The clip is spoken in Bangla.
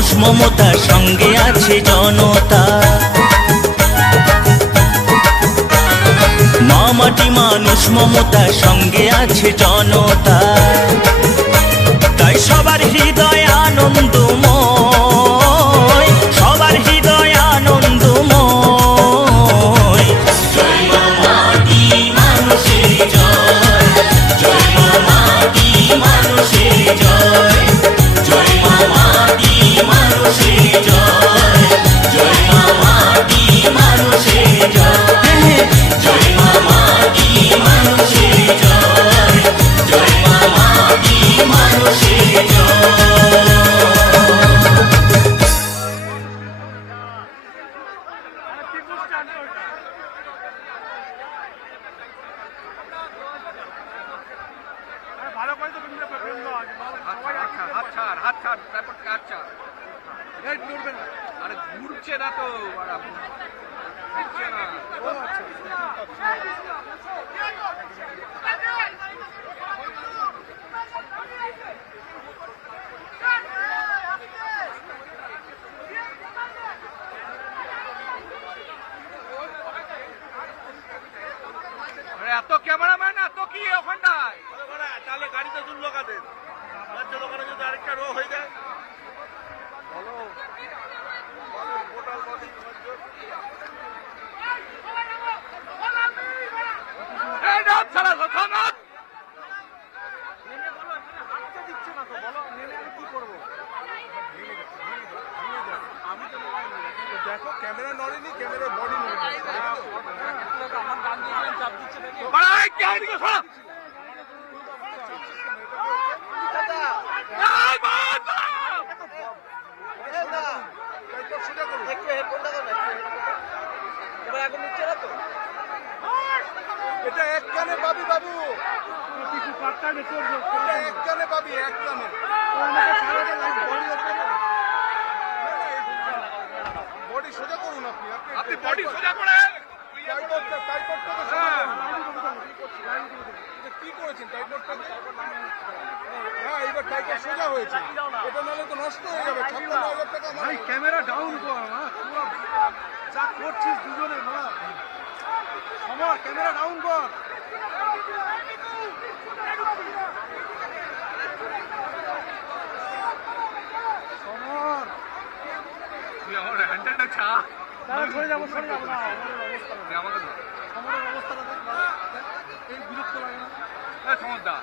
মানুষ মমতার সঙ্গে আছে জনতা। মা মাটি মানুষ মমতার সঙ্গে আছে জনতা। তাই সবার হৃদয় আনন্দময়, সবার হৃদয় আনন্দময়। জয় মা মাটি মানুষের জয়, জয় মা মাটি মানুষের জয়, জয় মা মাটি মানুষের জয়, জয় মা মাটি মানুষের জয়, জয় মা মাটি মানুষের জয়, জয় মা মাটি মানুষের জয়। আরে ঘুরছে না তো, ঘুরছে না। এত ক্যামেরাম্যান এত কি ওখানটায়, তাহলে গাড়িতে তুললো কাদের দোকানে যদি আরেকটা রো হয়ে যায়। দেখো ক্যামেরা নড়েনি, ক্যামেরা বডি নড়েনি। এটা এক কানে পাবি বাবু, এক কানে পাবি, এক কানে। বডি সোজা করুন আপনি, আপনি বডি সোজা করে কি করেছেন টাইপটা? হ্যাঁ এবার টাইপটা সোজা হয়েছে, এটা নাহলে তো নষ্ট হয়ে যাবে। 56,000 টাকা ভাই, ক্যামেরা ডাউন কর, যা করছিস দুজনে মা আমার ক্যামেরা ডাউন কর। তুই আমার হ্যান্ডেলটা ছা, সরে যাবো না আমাকে অবস্থাটা এই বিরক্ত লাগে না সমস্যা।